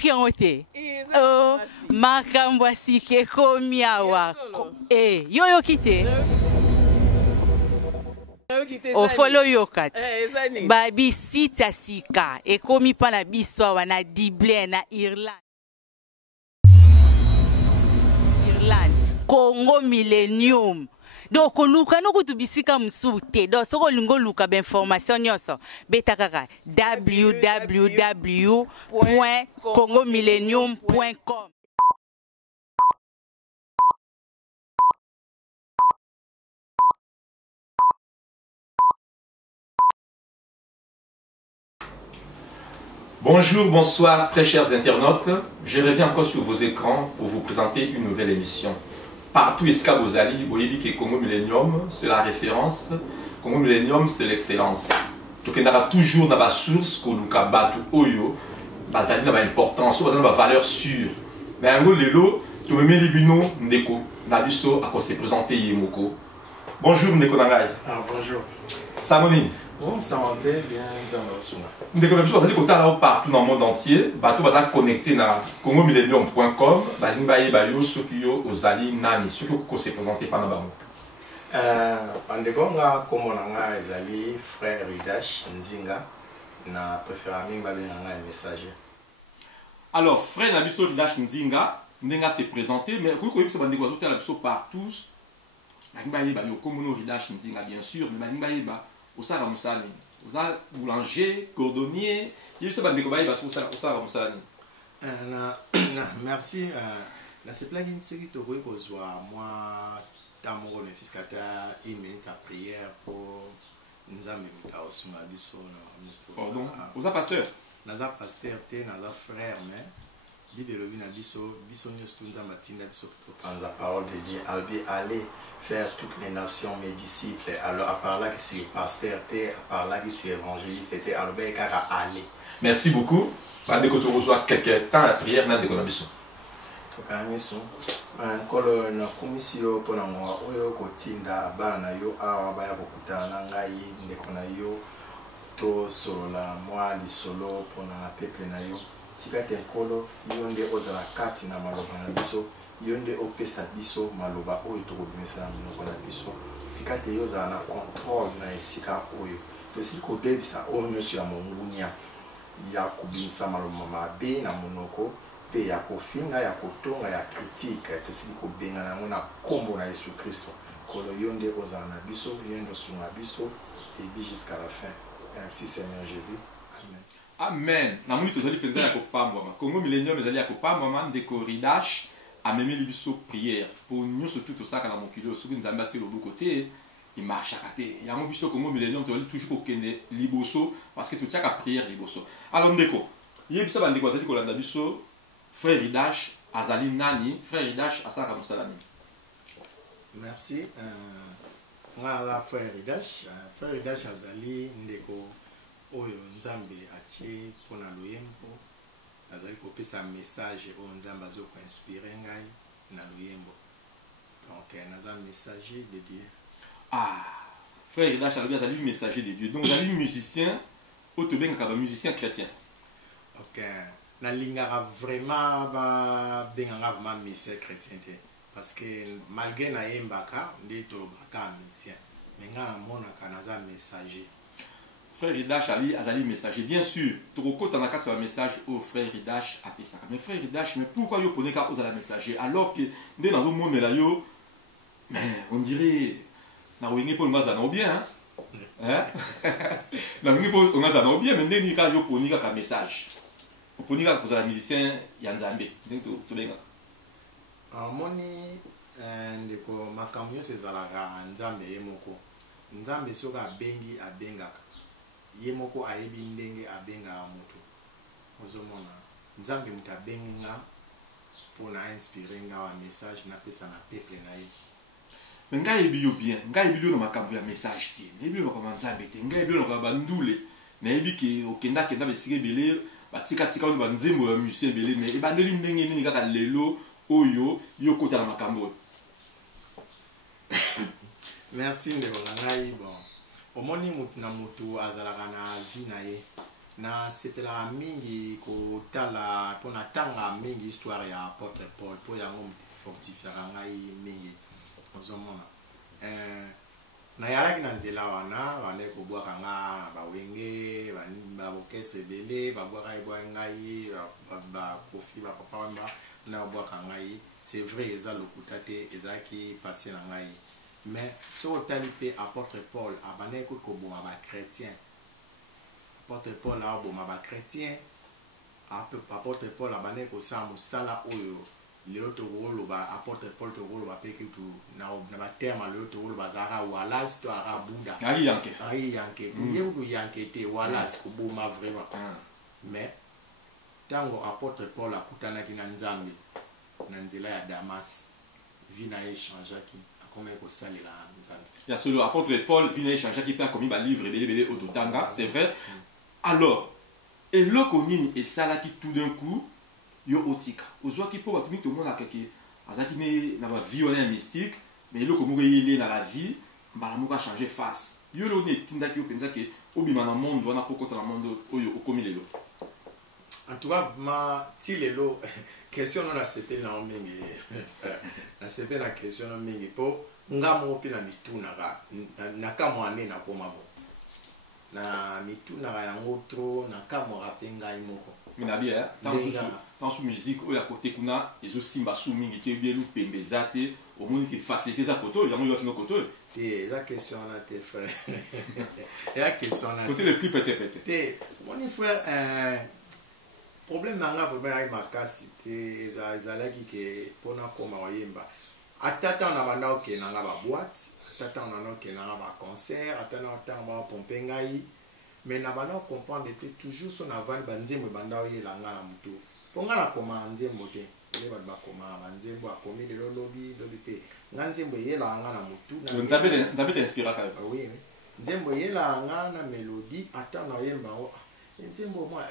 oyoki ngote oh makambo asike komi awa yoyoki te o follow yokat babi sita sika ekomi pa na biso awa na Dublin na Irlande Congo Millennium donc luka no kutubisika msute donc soko lingo luka ba information nyonso beta kaka www.congomillennium.com. Bonjour, bonsoir, très chers internautes. Je reviens encore sur vos écrans pour vous présenter une nouvelle émission. Partout Iska Bozali, Boyebi que Congo Millennium, c'est la référence. Congo Millennium, c'est l'excellence. Donc il y a toujours dans la source que nous avons Oyo, Bazali n'a pas importance, Bazali n'a pas valeur sûre. Mais en gros, Lelo, tu me mets les bino, Ndeko, Nabiso, à quoi se présenter Yemoko. Bonjour Ndeko Nangai. Ah, bonjour. Samoni. Bon, ça va bien, ça va souvent. Ndeko Nabiso, Bazali côté là partout dans le monde entier, bateau Bazali connecté na congomillennium.com, Bazali baye bayo ceux qui yo ozali nani, ceux qui se présenter pendant bamo. Ndeko nga comme nga ezali frère Ridash Nzinga na préféré mingi ba benga messager. Alors frère Nabiso Ridash Nzinga, Ndenga s'est présenté, mais vous connaissez ce bandeko tout à Nabiso partout. Bazali baye bayo comme Ridash Nzinga bien sûr, mais Bazali baye ba Osara Moussani, Osara boulanger, cordonnier, il y a des gens qui sont Osara Moussani. Merci. Dans ce plan, il y a moi, Tamoro, le fils, une minute à prière pour nous amener à Osuma Bisso. Pardon, Osa pasteur? Naza pasteur, naza frère, mais Bible na Bisso, Bisso nous tunda matinda Bisso pour prendre la parole de Dieu. Allez faire toutes les nations mes disciples. Alors à part là qui c'est pasteur, à part là qui c'est évangéliste, alors ben aller. Merci beaucoup. Pendant que tu reçois quelques temps la prière dans des conditions. Nkolo na komisio pona mwa oyo kotinda bana yo awa baya kokutana ngai ndeko na yo to solola mwa lisolo pona peuple na yo tika te nkolo yo nde ozala kati na maloba na biso yo nde opesa biso maloba oyo tokobimisa na minoko na biso tika te yo ozala na contrôle na esika oyo tosili kobebisa oyo nyonso ya mongunia ya kobimisa maloba mabe na monoko pe ya kofinga ya kotonga ya critique tosili kobenga nango na kombo na Yesu Kristo kolo yo nde ozala na biso yo nde osunga biso et jusqu'à la fin. Merci Seigneur Jésus. Amen. Amen. Na muni tozali penza ya kopambwa ma Congo Millennium ezali ya kopambwa ma ndeko Ridash amemi libiso prière pour nous surtout tout ça kana mokilo soki nzambe ati lobo côté il marche à côté yango biso Congo Millennium tozali toujours kokende liboso parce que tout ça ka prière liboso. Alors ndeko yebisa bandeko azali kolanda biso frère Ridash azali nani frère Ridash asaka musalami. Merci. Nga frère Ridash azali ndeko oyo nzambe atie pona loyembo azali kopesa message oyo nzambe azo ko inspirer ngai na loyembo donc naza messager de Dieu. Ah frère Ridash azali messager de Dieu donc azali musicien otobenga ba musicien chrétien. OK na lingara vraiment ba benga vraiment message chrétien parce que malgré na yembaka ndito baka musicien mais nga monaka naza messager. Frère Ridash azali messager bien sûr tokokota na kati ba message au frère Ridash apesaka mais frère Ridash mais pourquoi yo poneka ozala messager alors que nde nazo monela yo mais on dirait na wingi po ngaza na bien hein na wingi po ngaza na bien mais nde ni ka yo ponika ka message oponika kozala musicien ya nzambe ndenge to benga amoni ndeko makambo nyonso ezalaka nzambe ye moko nzambe soki abengi abengaka ye moko ayebi ndenge abengaka moto ozomona nzambe moto abengi nga mpona inspire nga wa message napesa na peuple na ye mais ngai yebi yo bien ngai yebi yo na makambo ya message te nayebi yo makambo ya nzambe te ngai yebi yo na bandule nayebi ke okendakenda besika ebele batikatika wana banzembo ya musicien ebele mais ebandeli ndenge nini kaka lelo oyo yo kota na makambo. Merci ndeko na ngai bon omoni mutu na mutu azalaka na vie na ye na sepela mingi kotala mpona tanga mingi histoire ya apôtre Paul po yango fortifiaka ngai mingi ozomona nayalaki na nzela wana bande kobwaka nga na bawenge babokese ebele babwaka ebwa ngai bakofi bapapa wamba na babwaka ngai c'est vrai eza lokuta te ezalaki passé na ngai mais soki otali mpe apôtre Paul abandaki koboma bachrétien apôtre Paul aboma bachrétien apôtre Paul abandaki kosala mosala oyo lelo tokoloba apôtre Paul tokoloba mpe kitu na baterme lelo tokoloba azalaka walas to alaka buda ayiyanke ye kutu yanke te walas koboma vraiment mais ntango apôtre Paul akutanaki na nzambe na nzela ya Damas vi na ye changeaki akomaki kosalela nzambe ya solo apôtre Paul vi na ye changeaki mpe akomi balivre ebelebele oyo totanga c'est vrai. Alors eloko nini esalaki tout d'un coup yo otika ozwaki mpo bato mingi tomonaka ke azalaki ne na bavie wana ya mystique mais eloko moko eyele na la vie mbala moko achange face yo lelo ni etindaki yo mpenza ke obima na monde wana mpo kota na monde oyo okomi lelo. En tout cas ma ti lelo question no nasepeli nango mingi nasepeli na question no mingi mpo nga moko mpe na mitunaka na kamwa ane nakomamo na mitunaka yango tro nakamwaka mpe ngai moko minabia tant sous musique oyo ya kote kuna ezosimba su mingi te bien lupembe eza te omoni ke facilité eza koto yango yoaki no koto te eza question wana te frère eza question wana côté le plus pete te moni frère problème na nga vraiment yaki makasi te ezalaki ke mpona koma oyemba ata ntango na banda okende nanga baboite ata ntango na okende nanga baconcert ata ntango bapompe ngai mais na banda ocomprendre te toujours so navandi banzembo ebanda oyela nga na motu mpo nga nakoma nzembo te ye bato bakoma banzembo akomi lelo lobi te nga nzembo eyelaka nga na motu nzambe t'inspiraka oui nzembo eyelaka nga na mélodie ata nayemba ngo nzembo mwa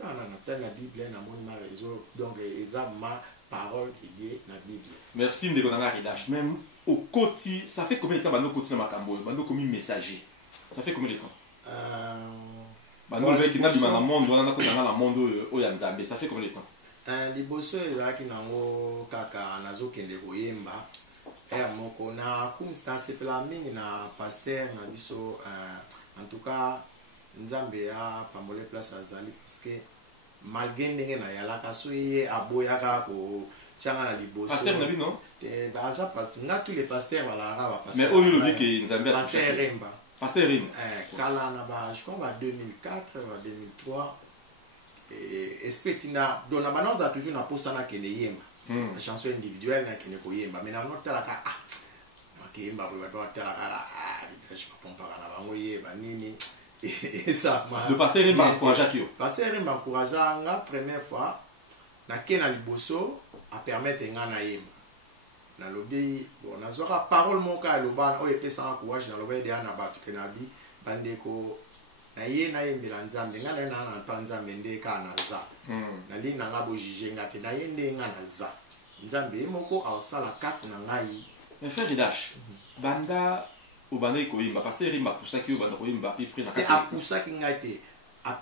natali na bible namoni ma réseau donc eza ma parole liée na bible. Merci ndeko nanga Ridash. Même au côté ça fait combien de temps bando côté na makambo bando comme messager ça fait combien de temps bando le ki na bima na monde wana ko na monde oya nzambe ça fait combien de temps liboso ezalaki nango kaka nazokende koyemba moko na kumstance pela mingi na pasteur na biso en tout cas nzambe ya pambole place azali parce que malgré ndenge na yalaka so ye aboyaka ko tianga na liboso pasteur na bi non baza pasteur nga tous les pasteurs balaka ba mais pasteur oyo lobi ke nzambe pasteur Remba kala na ba je crois 2004 2003 espète na dona bananza toujours na posana kele yemba la chanson individuelle na kene ko yemba mais na notala ka makemba bo ba tala ka je pas comparer na bango yeba nini et ça de passer Remba encourager yo passer Remba encourager nga première fois na kena liboso a permettre nga na yemba na lobi bon na zoka parole moka loba o epesa encourage na loba de na batu kenabi bandeko na ye na yembela nzambe nga na nzambe nde ka na za na linga nga bo juger nga te na ye nde nga na za nzambe moko asala kati na ngai mais frère Ridash banda obanda koyimba parce que rimba pusaki obanda koyimba puis près na kasi apusaki ngai te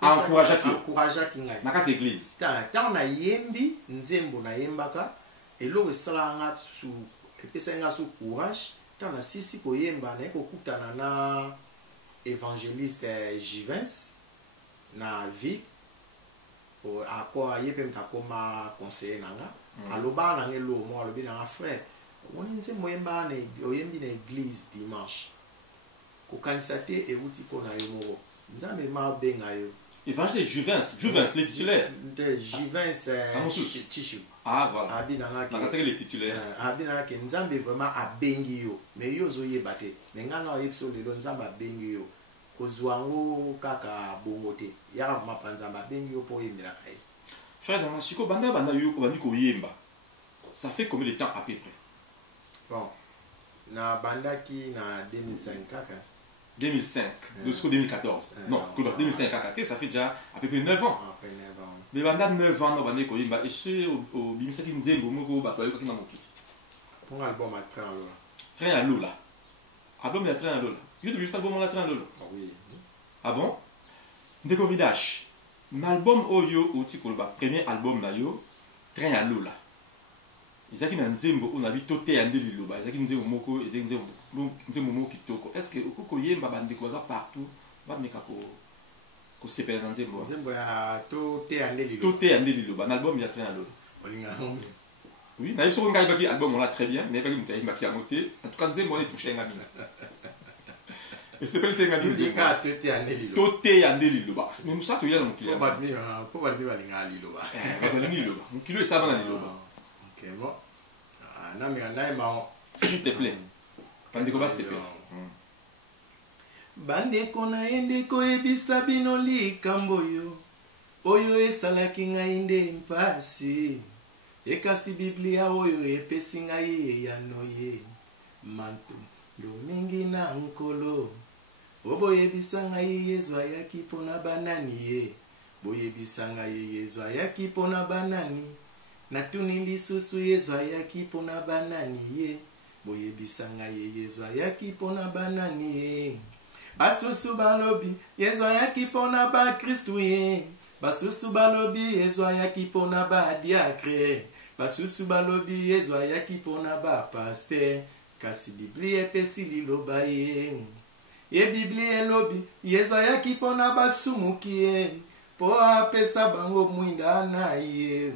encourage ngai na kasi église tant na yembi nzembo na yembaka eloko esala nga su epesa nga su courage tant na sisi koyemba na kokutana na évangéliste Jivens na vie aye mpe mtakoma conseiller nanga aloba na ngelo mo alobi na frère woni nzembo oyembi na église dimanche kokanisa te euti mpona yo moko nzambe mabenga yo évangéliste Juvens les titulaires de Jivens Chichu voilà abinanga les titulaires abinanga ke nzambe vraiment abengi yo mais yo ozoyeba te mais nga na oyebiso lelo nzambe abengi yo kozwa ngo kaka bongo te yaka vraiment pa nzambe abengi yo mpo oyembelaka ye frère dans siko banda yo obandi koyemba ça fait combien de temps à peu près bon na bandaki na 2005 kaka 2005 jusqu'au 2014 non 2005 kaka ça fait déjà à peu près 9 ans après 9 ans mais banda 9 ans obandi koyemba et ce au bimisaki nzembo moko bato ayokaki na mokili pour album à train à Lola album ya train à Lola yo tu bimisaki album la train à Lola oui ah bon ndeko Ridash l'album oyo oti koloba premier album na yo train ya lola ezaki na nzembo on abi tote ya ndeli loba ezaki nzembo moko ezaki nzembo moko kitoko est-ce que okoko yemba bandeko za partout ba meka ko sepela na nzembo ya tote ya ndeli loba na album ya train ya lola olinga oui na yeso ngai baki album on l'a très bien mais baki mutayi baki ya moté en tout cas nzembo on est touché ngami et c'est pas le Sénégal tote ya ndeli loba mais musa to yela mukili po ba linga liloba mukilo esaba na liloba ok bon na mi andai ma s'il te plaît bandeko ba sepe bandeko na endeko ebisa bino likambo oyo esalaki ngai nde mpasi ekasi biblia oyo epesi ngai eyano ye mantu mingi na nkolo oboyebisa ngai yezu ayaki mpona banani ye boyebisa ngai yezu ayaki mpona banani natuni lisusu yezu ayaki mpona banani ye boyebisa ngai yezu ayaki mpona banani ye basusu balobi yezu ayaki mpona bakristu ye basusu balobi yezu ayaki mpona badiakre basusu balobi yezu ayaki mpona bapaster kasi biblia epesi liloba ye biblia elobi yezu ayaki mpona basumuki ye mpo apesa bango mwinda na ye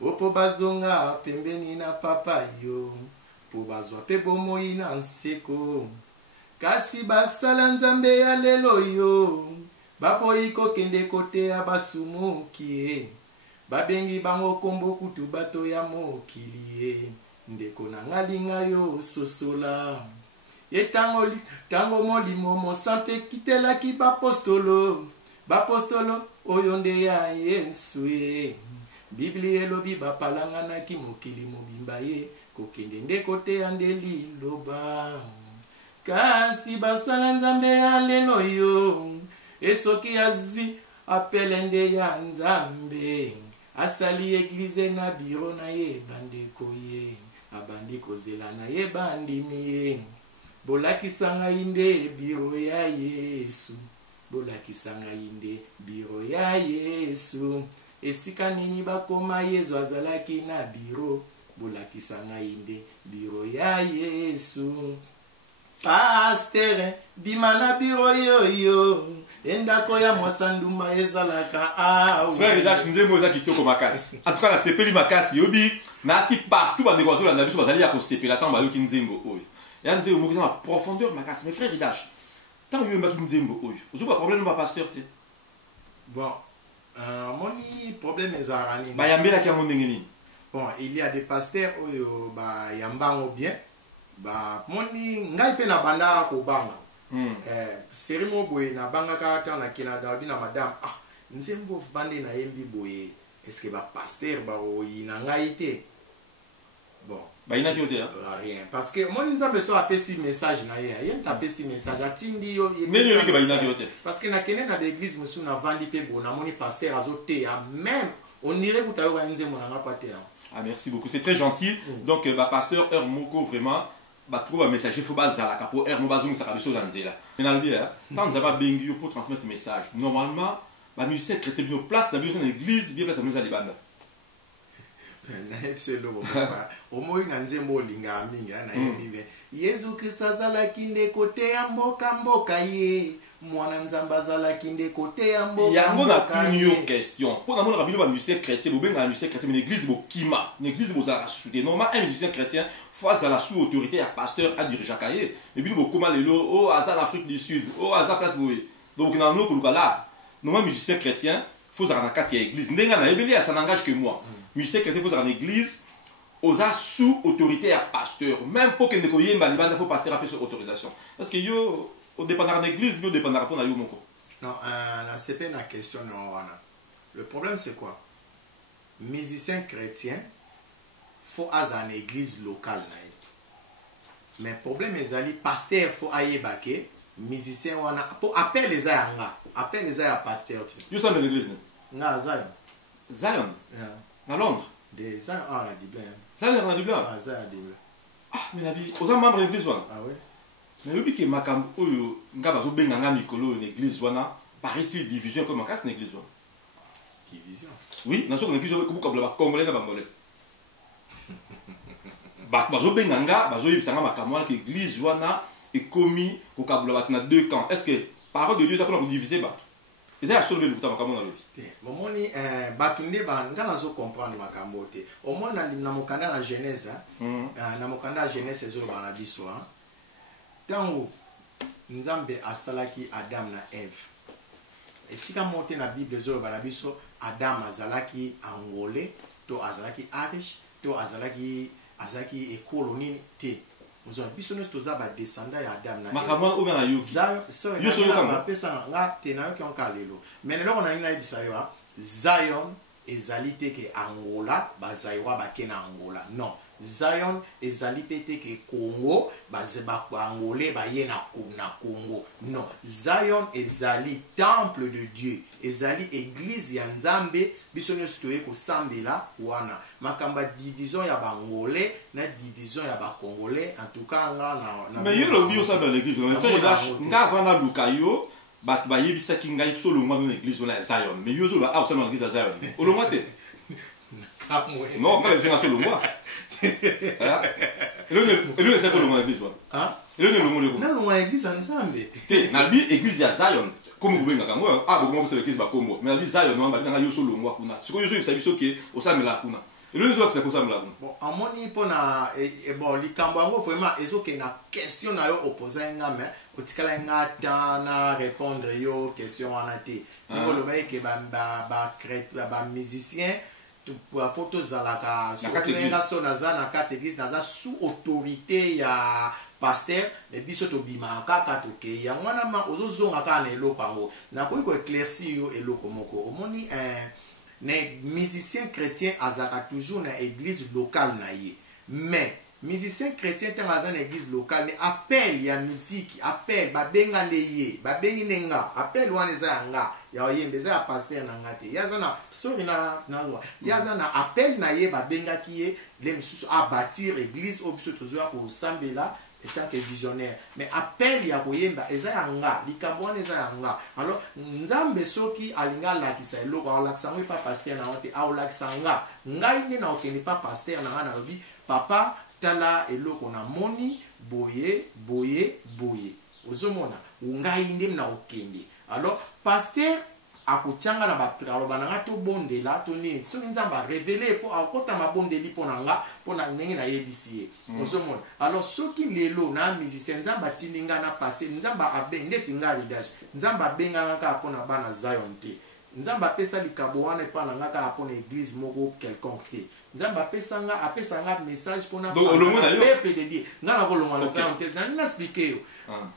opo bazonga pembeni na papa yo mpo bazwa mpe bomoi na nseko kasi basala nzambe ya lelo yo baboyi kokende koteya basumuki ye babengi bango kombo kutu bato ya mokili ye ndeko na ngalinga yo sosola tango molimo mosantu ekitelaki bapostolo oyo nde ya yesu ye biblia elobi bapalanganaki mokili mobimba ye kokende nde koteya nde liloba kasi basala nzambe ya lelo yo esoki azwi apele nde ya nzambe asali eglize na biro na ye bandeko ye abandi kozela na ye bandimi ye bolakisa ngai nde biro ya yesu bolakisa ngai nde biro ya yesu esika nini bakoma yezu azalaki na biro bolakisa ngai nde biro ya yesu pastere bima na biro yoyo endako ya mwasanduma ezalaka awa frère Ridash nzembo eza kitoko makasi en tout cas la sepeli makasi yobi nasi partout bandeko bazolanda biso bazali ya kosepela ntango bayoki nzembo oyo ya nzembo moko eza na profondeur makasi mais frère Ridash ntango yoyembaki nzembo oyo ozoba problème na bapasteur te bon moni problème ezalaka nini bayambelaki yango ndenge nini bon il y a des pasteurs oyo bayambango bien moni ngai mpe na banda kobanga seri mo boye na bangaka ata na kina dalabi na madame nzembo bande na yembi boye est-ce que bapasteur baoyi na ngai te bon bayinaki yo te rien parce que moni nzambe so apesi message na ye ye apesi message atindi yo neni yoki bayinaki yo te parce que na kene na l'église mosu na vandi pe bo na moni pasteur azoteya même on irait kuta yo ba nzembo na nga pate ah merci beaucoup c'est très gentil donc pasteur heure moko vraiment trouve un message il faut bazala pour heure mo bazungu saka biso na nzela mais na lobi tant nzaba bengi yo pour transmettre message normalement ba musicien chrétien bino place na biso na église bien place na biso libanda na epselo bo omoyi na nzembo linga mingi na yebibe Yesu Kristo azalaki nde kote ya mboka ye mwana nzamba azalaki nde kote ya mboka yango na tuni yo question pour na mona bino ba musicien chrétien bo benga musicien chrétien mais l'église bo kima l'église bo za soudé normal un musicien chrétien faut azala sous autorité ya pasteur a diriger kaye mais bino bo koma lelo o azala Afrique du Sud o azala place boye donc na no ko lukala normal musicien chrétien faut za na kati ya église ndenga na ebeli ça n'engage que moi musicien chrétien faut za na église aux sous autorité à pasteur même pour que ne koyemba libanda faut pasteur après sur autorisation parce que yo au dépendant de l'église yo dépendant pour na yo moko non c'est pas une question non wana le problème c'est quoi musicien chrétien faut à une église locale na mais problème ezali pasteur faut ayebake musicien wana pour appel les anga appel les à pasteur yo ça dans l'église na Zion na Londres des ça la Bible ça on a dit bien ça la Bible mais la Bible aux membres de l'église wana ah oui mais yobi ke makambo oyo nga bazo benga nga mikolo l'église wana paraît-il division comme en cas, c'est une église. Division. Oui, dans une église, comme le Congolais, Bangolais. Bazo Benganga, Bazo Yibsanga Makamwa, l'église, Wana, est commis au Kabula, dans deux camps. Est-ce que, parole de Dieu, ça peut nous diviser, bah? Et ça, il y a le temps Makamwa dans le vie. Momoni, Batunde, Bangana, comprendre Makambo. Au moins, dans la Genèse, dans la Genèse, c'est le Banadiso. Tant où Nzambe asalaki Adam na Eve. Et si on monte dans la Bible, les Banabiso, Adam azalaki angolais, to azalaki arish, to azalaki colonie te. Nous avons biso nous tous aba descendants ya Adam na. Makamwa ou bien la yo. Yo so yo kama pesa nga te na yo ki on kalelo. Mais lelo on a ina bisayo Zion ezali te ke Angola, bazaiwa ba ke na Angola. Non. Zion ezali pete ke Congo bazeba ko angolais ba ye na Congo. Non, Zion ezali temple de Dieu, ezali église ya Nzambe biso nyo stoye ko sambela wana. Makamba division ya bangolais na division ya ba congolais en tout cas na mais yo lo bio sambela l'église, on fait nga vana lukayo bat ba yebisa ki ngai solo ngwa na église na Zion, mais yo solo a sambela l'église ya Zion. O lo ngwa te. Non, quand je suis moi. Le c'est quoi le mot église? Hein? Le nom le mot. Non, le mot église ensemble. Té, na bi église ya Zion. Comme vous venga kango, ah bon c'est l'église ba Congo. Mais na bi Zion non ba nga yo solo ngwa kuna. Siko yo so bisabi soke o samela kuna. Et le zo que c'est ko samela kuna. Bon, amoni pona bon likambo yango vraiment ezoke na question na yo opposé nga mais otikala nga tana répondre yo question wana té. Ngo lo ba ke ba chrétien ba musicien pour la photo zalaka sur na carte église naza sous autorité ya pasteur mais biso to bima kaka to ke ya mwana ma ozozonga ka na eloko yango na ko éclaircir yo eloko moko omoni ne musicien chrétien azaka toujours na église locale na ye mais musicien chrétien tant aza na église locale ne appel ya musique appel babenga leye babengi nenga appel wana eza yanga ya oyembe eza ya pasteur na ngate yaza na sorry na loi yaza na appel na ye babenga ki ye le misusu a bâtir église obiso tozoya ko sambela étant que visionnaire mais appel ya koyemba eza yanga likambo wana eza yanga alors Nzambe soki alinga lakisa eloko alakisa ngo pa pasteur na ngate a olakisa nga ngai nde na okeni pa pasteur na ngana lobi papa tala eloko na moni boye ozomona ngai nde na okende alors pasteur akutianga na bakalo bananga to bondela to ni so Nzamba révéler po akota mabondeli ponanga pona ndenge na yebisi ozomona alors soki lelo na musicien Nzamba tininga na passé Nzamba abende tinga ridage Nzamba benga ka pona bana Zion te Nzamba pesa likabo wana pa nanga ka pona église moko quelconque te Nzamba apesanga message pona peuple de Dieu ngana ko longa la Zion te na expliquer yo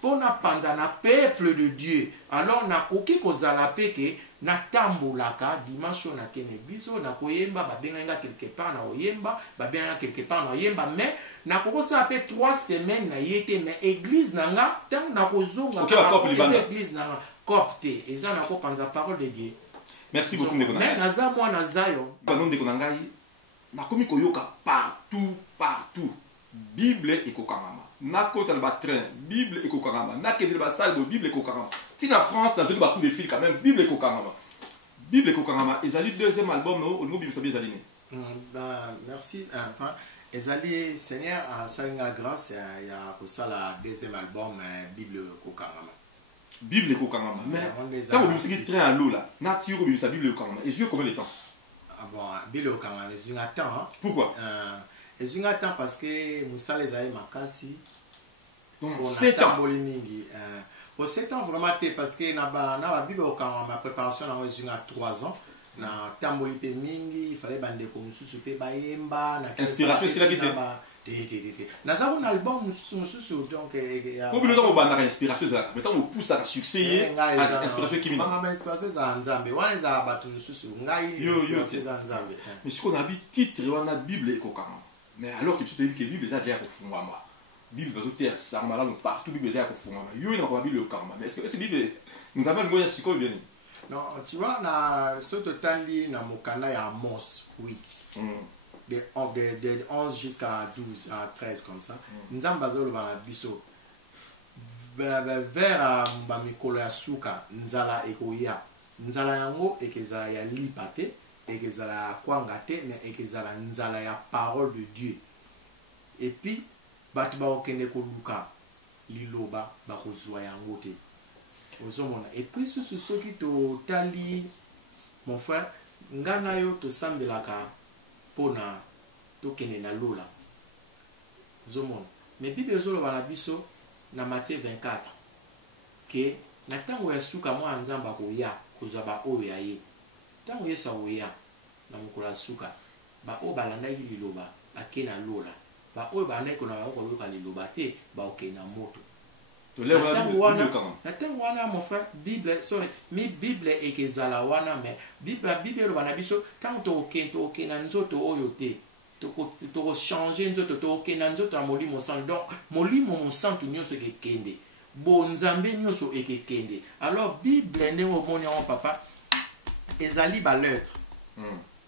pona panza na peuple de Dieu alors na koki kozala peke na tambulaka dimanche na kene biso na koyemba babenga quelque part na oyemba babenga quelque part na oyemba mais na kokosa pe 3 semaines na yete mais église nanga tant na kozonga église nanga copte eza na ko panza parole de Dieu. Merci beaucoup Ndeko mais naza moi na Zion banon Ndeko ngai na komi koyoka partout Bible et kokangama na kota le train Bible et kokangama na kende ba salle Bible et kokangama ti na France dans un coup de fil quand même Bible et kokangama ezali deuxième album au niveau Bible sabi ezali merci ezali Seigneur a salinga grâce ya ko sala deuxième album Bible et kokangama mais quand vous musique train à l'eau là na ti ko Bible et kokangama et combien de temps bon Bible et kokangama les un temps pourquoi les un temps parce que Moussa les a makasi donc 7 ans au 7 ans vraiment parce que na Bible quand ma préparation na les 3 ans na tamboli pe mingi il fallait bande ko mususu pe bayemba na inspiration c'est la guitare na ça un album mususu donc pour le temps bande inspiration ça mais tant on pousse à succès inspiration qui mama inspiration za Nzambe wana za batu mususu ngai inspiration za Nzambe mais ce qu'on a dit titre wana Bible et kokama mais alors que tu te dis que Bible ça déjà ko fungama Bible bazo terre ça malade partout Bible ça ko fungama yo ina ko Bible kokama mais est-ce que c'est Bible nous avons ngoya siko bien non tu vois na soto tandi na mokanda ya Amos 8 de 11 jusqu'à 12 à 13 comme ça Nzamba zolo ba biso vers mikolo ya suka nzala ekoya nzala yango ekezala ya lipa te ekezala ya kwanga te mais ekezala nzala ya parole de Dieu et puis bato bakokende koluka liloba bakozwa yango te ozomona et puis susu soki totali mon frère nga na yo tosambelaka mpona tokende na lola ozomona mais bible ezoloba na biso na Matthieu 24 ke na ntango ya suka mwa nzambe akoya kozwa baoyo ya ye ntango yesu akoya na mokolo ya suka baoyo balandaki liloba bake na lola baoyo balandaki kona bango koyoka liloba te baokende na moto na ntango wana mon frère bible sorry mi bible ekezala wana mais bible eloba na biso ntango tokokende na nzoto oyo te tokochange nzoto tokokende na nzoto ya molimo santu donc molimo mosantu nyonso ekekende bonzambe nyonso ekekende alors bible ndenge omoni yango papa ezali balettre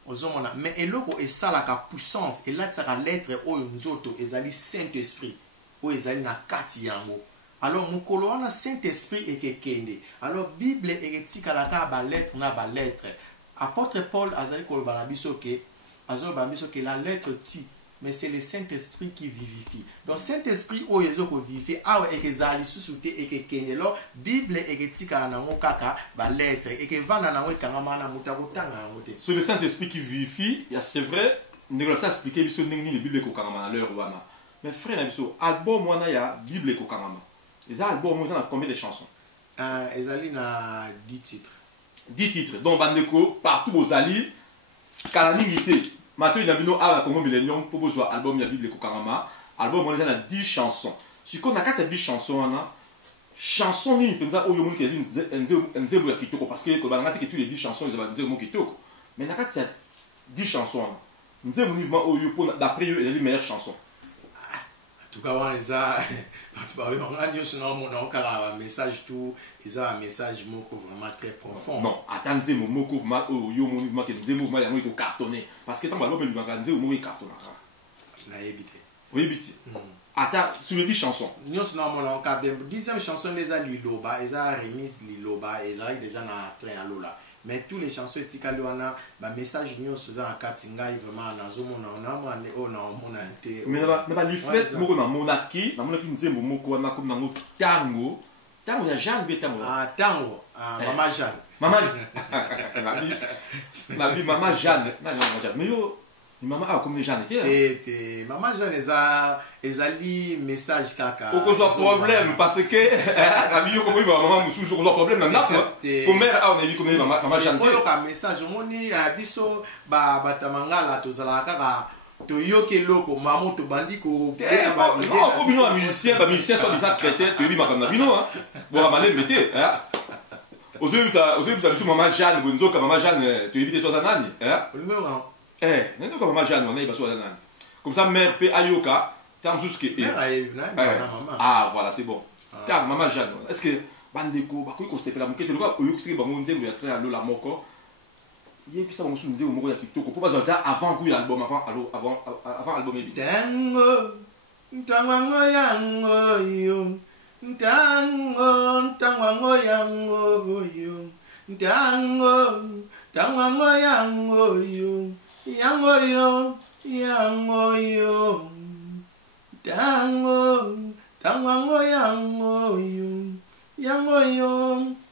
ozomona mais eloko esalaka puissance elatisaka lettre oyo nzoto ezali saint esprit oyo ezali na kati yango alors mokolo wana saint esprit ekekende alors bible eketikalaka balettre na balettre apôtre Paul azali koloba na biso ke la lettre ti mais c'est le Saint-Esprit qui vivifie. Donc Saint-Esprit o yezo ko vivifie awa ekezali susute ekekende lo Bible eketika na ngokaka ba lettre ekevana na ngokanga mana mutakotanga ngote. C'est le Saint-Esprit qui vivifie, c'est vrai, ne pas expliquer biso ndenge ni Bible ko kangama na leur wana. Mais frère na biso album wana ya Bible ko kangama. Les albums on a combien de chansons? Ezali na 10 titres. 10 titres. Donc bandeko partout aux alliés calamité. Maintenant, il y a un Congo Millennium pour besoin album de la Bible Kokarama. Album, on a 10 chansons. Si on a 10 chansons, chansons, ni pensa au yomu qui dit nzembo ya kitoko parce que quand on a tous les 10 chansons, ils ont nzembo kitoko. Mais on a 10 chansons. Nzembo ni vraiment au yomu d'après eux, les meilleures chansons. En tout cas, on a un message tout, ils ont un message vraiment très profond. Non, attendez, mon mot yo mouvement que nzembo mouvement ya mo cartonné parce que tant que l'homme va nzembo mo cartonné. Na évité. Oui, évité. Attends, sur les 10 chansons. Nous sommes en cas de 10e chanson les a liloba, ils ont remise liloba et là déjà na train à lola. Mais tous les chansons etikali wana ba message nyonso za katinga vraiment nazomona on a été mais na ba liflet moko na monaki nzembo moko wana comme nango tango ya Jeanne betango tango mama Jeanne mama Jeanne mais yo ni mama comme Jeanne était mama Jeanne ezali message kaka okozwa problème parce que la bio comme maman mususu okozwa problème na pour mère on a vu comme mama Jeanne un message moni biso batamangala tozala kaka toyoke loko maman to bandiko oh bino musicien soit des chrétiens tu dis makamba bino hein bon malé mettez hein ozoyu ça biso mama Jeanne bonzoka mama Jeanne tu éviter soit nani hein nendo comme mama Jeanne on est pas soit nani comme ça mère pe ayoka tant jusque ah voilà c'est bon tant mama Jeanne est-ce que bandeko bakoki ko sepela mokete loka oyokisi bango nzembo ya train alo la moko yebisa bango su nzembo moko ya kitoko po bazota avant ku album avant album ebi ntango yango yo ntango yango yo ntango yango yo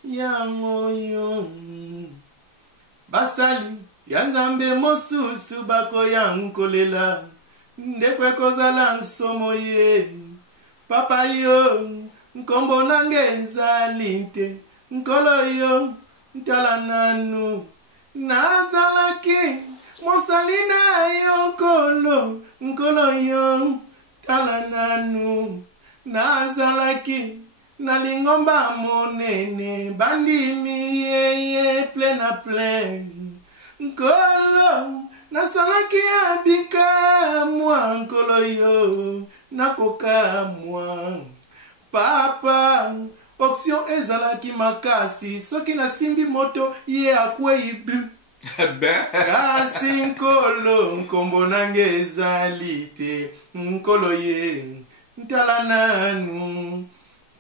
yango yo basali ya nzambe mosusu bakoya nkolela ndekwe kozala nsomo ye papa yo nkombo nange ezali te nkolo yo ntala nanu nazalaki mosali na yo nkolo yo tala nanu nazalaki na lingomba monene bandimi ye plein à plein nkolo nasalaki abika mwa nkolo yo nakoka mwa papa option ezalaki makasi soki nasimbi moto ye akwei bu kasi nkolo nkombo nange ezali te nkolo ye ntala nanu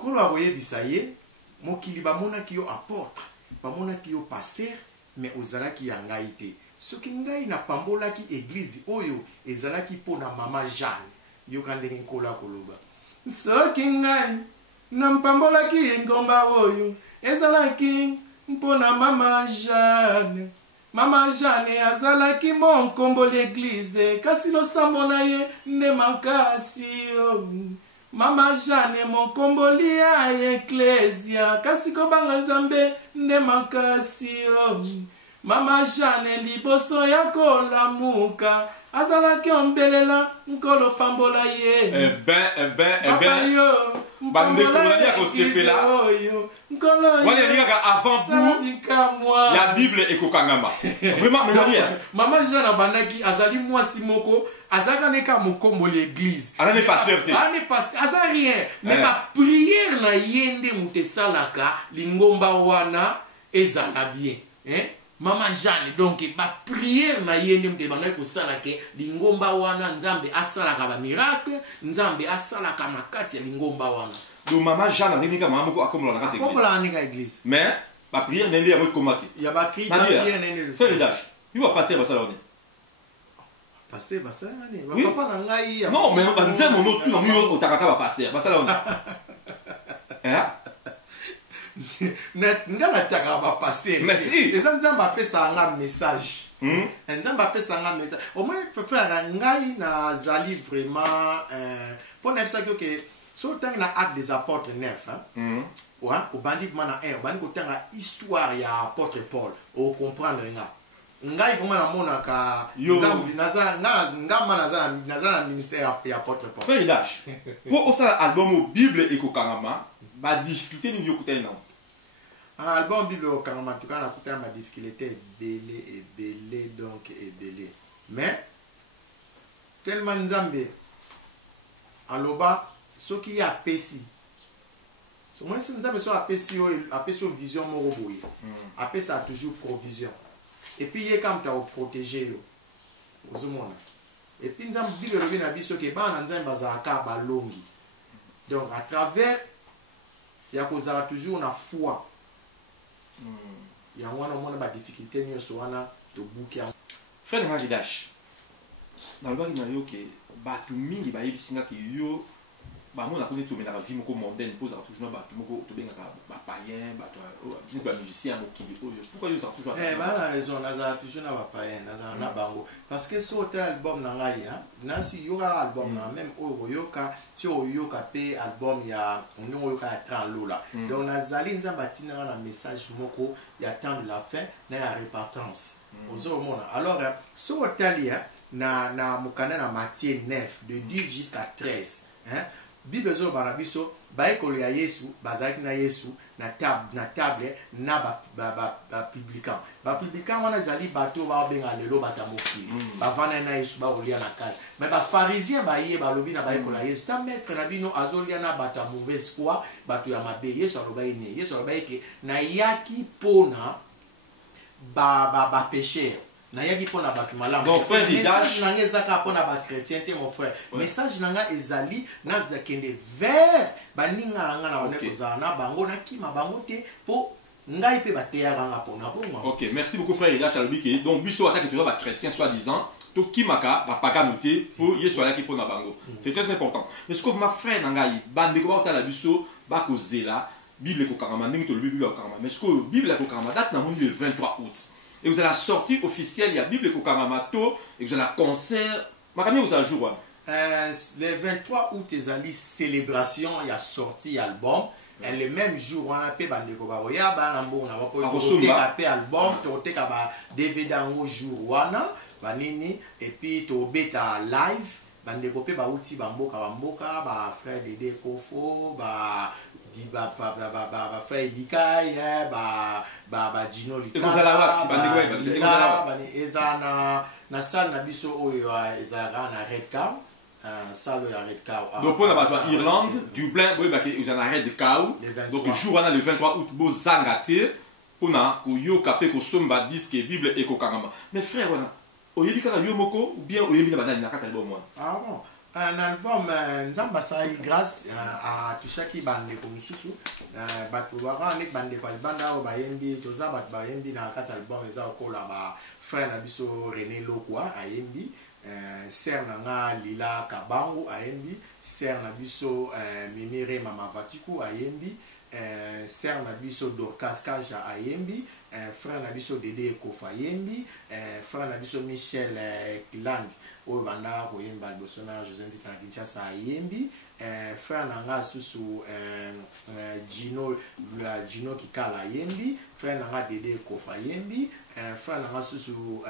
nkolo akoyebisa ye mokili bamonaki yo apôtre bamonaki yo pasteur mais ozalaki ya ngai te soki ngai napambolaki église oyo ezalaki mpona mama Jeanne yoka ndenge nkolo akoloba soki ngai nampambolaki ngomba oyo ezalaki mpona mama Jeanne azalaki monkombo l'église kasi losambo na ye nde makasi mama Jeanne monkomboli ya eklesia kasi kobanga nzambe nde makasi mama Jeanne liboso ya kolamuka azalaki ombelela nkolo pambola ye bande kolani ya kosepela wani alingaka avant pour ya bible ekokangama vraiment mama Jeanne abandaki azali mwasi moko azaka neka mokomboli église azali pasteur te aza rien mais ba prière na yende mutesalaka lingomba wana ezala bien mama Jeanne donc ba prière na yende mdebana ko salake lingomba wana nzambe asalaka ba miracle nzambe asalaka makati ya lingomba wana donc mama Jeanne azindika mama ko akomola na kati église mais ba prière nende ya komaki ya ba prière nende c'est le dash il va passer basala on pasteur basala nani papa na ngai non mais banzemo no tu no yo otakaka ba pasteur basala on nga nataka ba pasteur merci eza nzambe apesa nga message nzambe apesa nga message au moins préfère na ngai nazali vraiment pour na ça que sur temps na acte des apôtres 9 ouais au bandi mana 1 bandi ko tanga histoire ya apôtre Paul au comprendre ngai vraiment na monaka nzambe naza na ministère ya apôtre Paul frère Dash pour ça album bible ekokangama ba difficulté ni yokutai na album bible okangama tukana na kutana ba difficulté belé donc belé mais tellement nzambe aloba soki ya pesi so moi si nzambe so apesi vision moko boye apesa toujours provision et puis ye comme ta protéger yo ozomona et puis nzambe bible lobi na biso ke bana nzambe bazaka balongi donc à travers ya kozala toujours na foi ya wana mona ba difficulté nyonso wana to buki frère Marie Dash na lobaki na yo ke batu mingi bayebisinga ke yo bamona koni to mena vie moko mondaine pose toujours batu moko to benga ba païen batu ba musicien mokili oyo pourquoi yo ça toujours bana raison naza toujours na ba païen naza na bango parce que so tel album na ngai nasi yoka album na même oyo yoka ti oyoka pe album ya ndongo yoka ya tran lola donc nazali nzamba tina na message moko ya temps de la fin na ya repartance ozomona alors so tel na mukana na Matthieu 9 de 10 jusqu'à 13 Bible zo banabiso baikolo ya Yesu bazaki na Yesu na table na ba publican wana zali bato ba benga lelo batamoki bavana na Yesu ba olia na kale mais ba pharisien ba ye ba lobi na baikolo ya Yesu ta maître na bino azolia na bata mauvaise foi bato ya mabe Yesu aloba ine Yesu aloba ke na yaki pona ba pécheur na yaki pona ba malamu donc frère message nanga ezaka pona ba chrétien te mon frère message nanga ezali na zakende vers baninga nanga na wana kozana na bango na kima bango te po ngai pe bateyaka nga pona bongo. OK, merci beaucoup frère Dash alobiki donc biso attaque toujours ba chrétien soi-disant to kimaka ba paganoté pour yeso yaki pona bango c'est très important mais ce que ma frère nanga bande ko ba la biso ba kozela bible ko karama ndingi to bible ko karama mais ce que bible ko karama date na moni le 23 août. Et vous avez la sortie officielle, il y a Bible Kokaramato, et vous avez la concert. Combien vous avez joué? Le 23 août, il y a célébration, il y a sorti album. Et le même jour, on a fait Bandeko Baroya, on a fait album, on a fait DVD en jour, banini, et puis on a fait live. Bandeko pe ba uti bamboka ba frère Dede Kofo ba frère Dikai ba Gino Lita eza na salle na biso oyo eza na Red Cow salle ya Red Cow donc pour la Irlande Dublin boy ba ke eza na Red Cow donc jour wana le 23 août bo zangate ona ko yoka pe ko somba disque Bible et ko kangama mais frère wana oyebi kaka yo moko ou bien oyebi na banani na kati album wana ah bon Un album nzamba sa grâce à touchaki bande comme susu batu waka nek bande kwa banda o bayembi toza bat bayembi na kata album eza okola ba frère na biso René Lokwa ayembi ser na nga Lila Kabangu ayembi ser na biso Mimire Mama Vatiku ayembi ser na biso Dorcas Kaja ayembi frère na biso Dede Kofa ayembi frère na biso Michel Kiland oyo banda koyemba liboso na José Ntita na Kinshasa ayembi frère na nga susu Gino Kikala ayembi frère na nga Dede Kofa ayembi frère na nga susu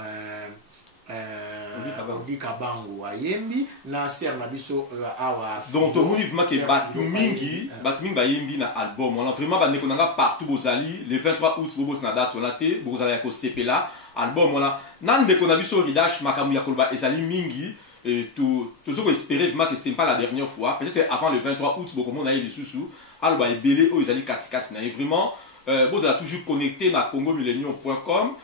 Odi Kabangu ayembi na ser na biso awa donc to mouvement ke batu mingi ba yembi na album on a vraiment ba nekonanga partout bozali le 23 août bobos na date on a te bozali ko sepela album on a nan de kona biso ridash makamu ya kolba ezali mingi et tout zo espérer vraiment que c'est pas la dernière fois peut-être avant le 23 août beaucoup monde a eu sous alba ebele o ezali katikati na vraiment bozala toujours connecté na congomillennium.com.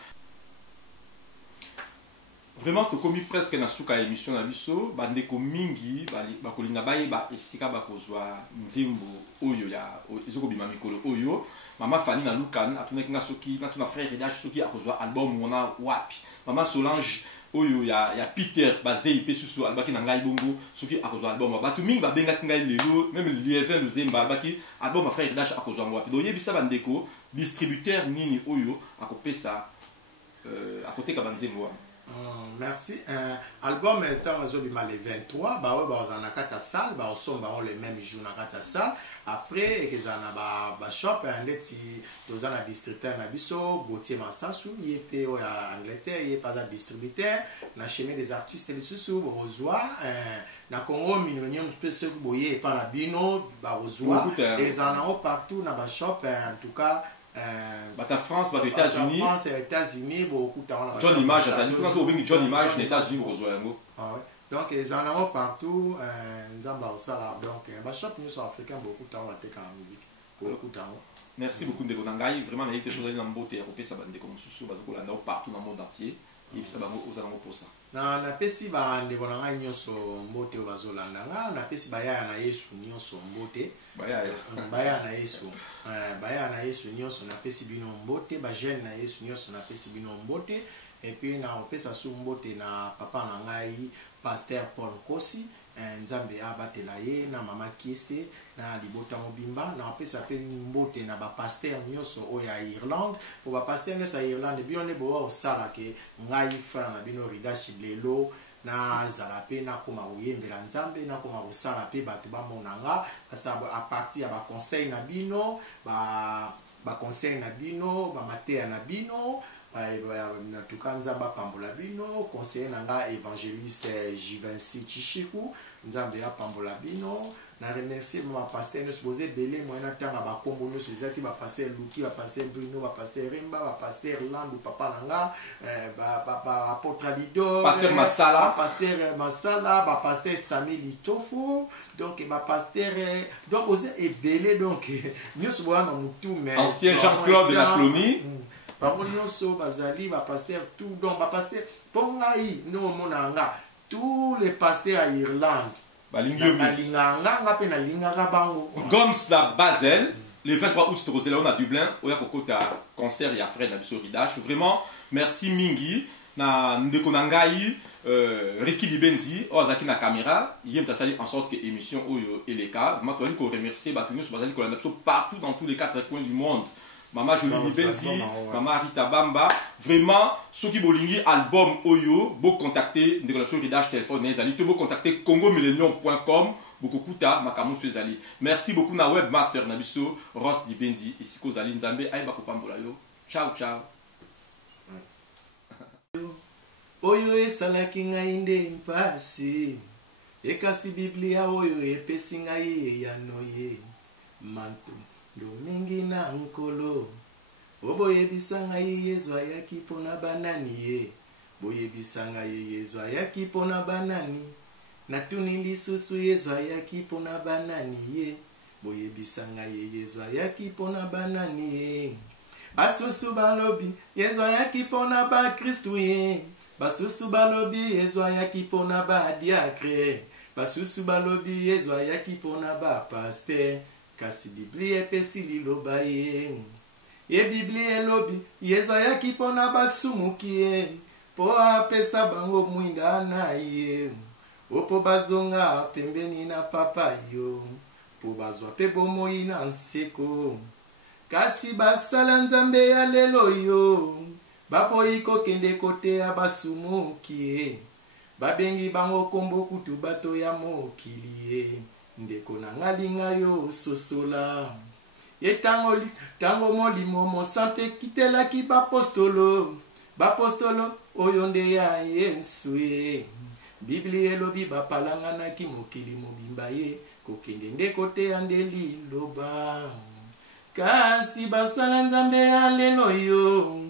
Vraiment to komi presque na suka émission na biso bandeko mingi ba kolinga baye ba esika ba kozwa nzimbo oyo ya ezoko bima mikolo oyo mama Fanny na Lukan atuna kinga soki na tuna frère Ridash soki akozwa album mona wapi mama Solange oyo ya Peter bazei pe susu albaki na ngai bongo soki akozwa album ba tu mingi ba benga ngai lelo même Lievin Luzemba albaki album frère Ridash akozwa wapi do yebisa bandeko distributeur nini oyo akopesa akote ka banzembo. Merci. Album est le 23. Bah ouais, bah on a quatre salles. Bah on sont les mêmes jours dans quatre salles. Après, ils ont ba shop. Un petit, ils ont un distributeur na biso. Gauthier Massassou, il est payé en Angleterre, il est pas un distributeur. Na chemin des artistes les sous Rosoa. Na Congo Millennium spécial boyer par la Bino, bah Rosoa. Ils en ont partout dans ba shop. En tout cas. Bata France, bata États-Unis. France et États-Unis, beaucoup de John Image, John Image, les États-Unis, donc ils en ont partout. Donc, ma shop nous africain beaucoup de temps à la musique. Beaucoup de temps. Merci beaucoup de Konangai. Vraiment, il y a des choses dans le beauté. On ça bande comme sous partout dans le monde entier. Et ça va aux alentours pour ça. Na pesi ba ndeko na ngai nyonso mbote o bazolanda nga na pesi baya na Yesu nyonso mbote baya na Yesu nyonso na pesi bino mbote ba jeune na Yesu nyonso na pesi bino mbote et puis na opesa su mbote na papa na ngai pasteur Paul Kosi nzambe abatela ye na mama Kiese na libota mobimba na opesa pe mbote na ba pasteur nyonso o ya Irlande po ba pasteur nyonso ya Irlande bione bo osala ke ngai frère na bino Ridash lelo na zala pe na koma oyembela nzambe na koma osala pe batu ba monanga asa a partir ya ba conseil na bino ba conseil na bino ba matea na bino na tuka nzamba pambola bino conseiller nanga évangéliste Jivency Chichiku nzambe ya pambola bino na remercier ma pasteur nous supposé belé moi na tanga ba kombo nous ezaki ba pasteur Luki ba pasteur Bruno ba pasteur Remba ba pasteur Landu papa nanga ba apôtre Lido pasteur Masala ba pasteur Samuel Tofu donc ba pasteur donc osé et belé donc nous supposé na mutu mais ancien Jean-Claude de la Clonie bango nyonso bazali ba pasteur tout donc ba pasteur pongai no monanga tous les pasteurs à Irlande Goms la Basel le 23 août on a Dublin on a kokota concert ya frère na biso Ridash vraiment merci mingi na ndeko na ngai Ricky Libenzi ozaki na caméra yem tasali en sorte que émission oyo eleka vraiment to ali ko remercier ba tous bazali ko la partout dans tous les quatre coins du monde. Mama Jolie Benzi, Mama Rita Bamba, vraiment, ceux qui bolingi album Oyo, beau contacter, décollation Ridash téléphone, Nezali, beau contacter congomillennium.com, beaucoup kuta, makamu Suezali. Merci beaucoup na webmaster Nabiso, Ross Di Benzi, ici Kozali Nzambe, aïe bakupambola yo. Ciao, ciao. Oyo esalaki ngai nde mpasi, ekasi Biblia oyo epesi ngai ya noye, mantu. Domingi na nkolo oboyebisa ngai Yesu ayaki pona banani ye boyebisa ngai Yesu ayaki pona banani natuni lisusu Yesu ayaki pona banani ye boyebisa ngai Yesu ayaki pona banani ye basusu balobi Yesu ayaki pona ba Kristu ye basusu balobi Yesu ayaki pona ba diacre basusu balobi yezu ayaki mpona bapaster kasi biblia epesi liloba ye. Ye biblia elobi yezu ayaki mpona basumuki ye mpo apesa bango mwinda na ye opo bazonga pembeni na papa yo mpo bazwa mpe bomoi na nseko. Kasi basala nzambe ya lelo yo baboyi kokende koteya basumuki ye babengi bango kombo kutu bato ya mokili ye. Ndeko na ngalinga yo sosola ye tango molimo mosante kitelaki bapostolo oyo nde ya Yesu ye. Biblia elobi bapalanganaki mokili mobimba ye kokende nde koteya nde liloba. Kasi basala nzambe ya lelo yo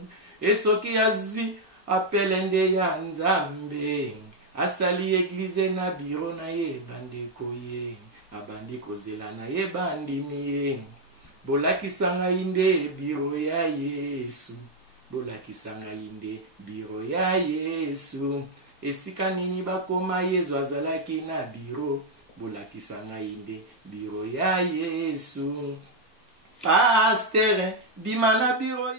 esoki azwi apele nde ya nzambe asali eglize na biro na ye bandeko ye abandi kozela na ye bandimi ye. Bolakisa ngai nde biro ya Yesu, bolakisa ngai nde biro ya Yesu. Esika nini bakoma Yesu azalaki na biro, bolakisa ngai nde biro ya Yesu. Pasteur bima na biro